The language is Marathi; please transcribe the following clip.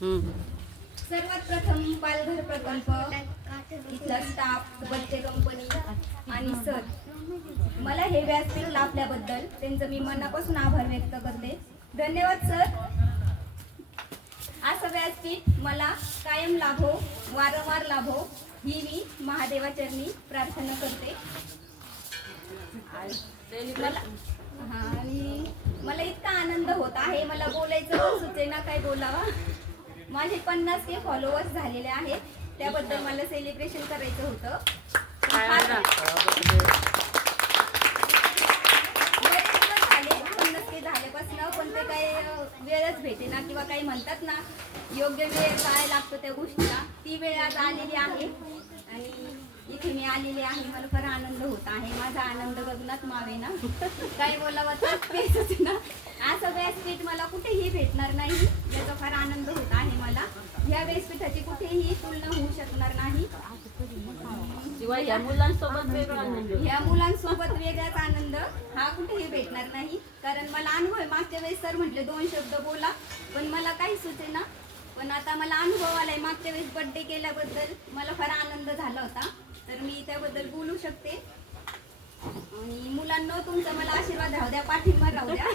सर्वात प्रथम पालघर प्रकल्प इथला स्टाफ, बच्चे कंपनी आणि सर, मला हे व्यासपीठ लाभल्याबद्दल त्यांचं मी मनापासून आभार व्यक्त करते. धन्यवाद सर. असं व्यासपीठ मला कायम लाभो, वारंवार लाभो ही मी महादेवाचरणी प्रार्थना करते. आणि मला इतका आनंद होत आहे, मला बोलायचं सुचेना काय बोलावा. माझे 50K फॉलोअर्स झालेले आहेत, त्याबद्दल मला सेलिब्रेशन करायचं होतं. बरेच दिवस झाले 50K झाल्यापासून, पण ते काही वेळच भेटेना किंवा काही म्हणतात ना योग्य वेळ काय लागतो त्या गोष्टीला, ती वेळ आज आलेली आहे आणि इथे मी आलेले आहे. मला फार आनंद होत आहे. माझा आनंद गगनात मावेना, काय बोलावं तर ना. असं व्यासपीठ मला कुठेही भेटणार नाही, याचा फार आनंद होत आहे मला. या व्यासपीठाची कुठेही तुलना होऊ शकणार नाही. या मुलांसोबत वेगळाच आनंद हा कुठेही भेटणार नाही. कारण मला अनुभव आहे. मागच्या वेळेस सर म्हटले 2 शब्द बोला, पण मला काही सुचेना. पण आता मला अनुभव आलाय. मागच्या वेळेस बर्थडे केल्याबद्दल मला फार आनंद झाला होता, तर मी त्याबद्दल बोलू शकते. आणि मुलांना तुमचा मला आशीर्वाद राहू द्या, पाठिंबा राहू द्या.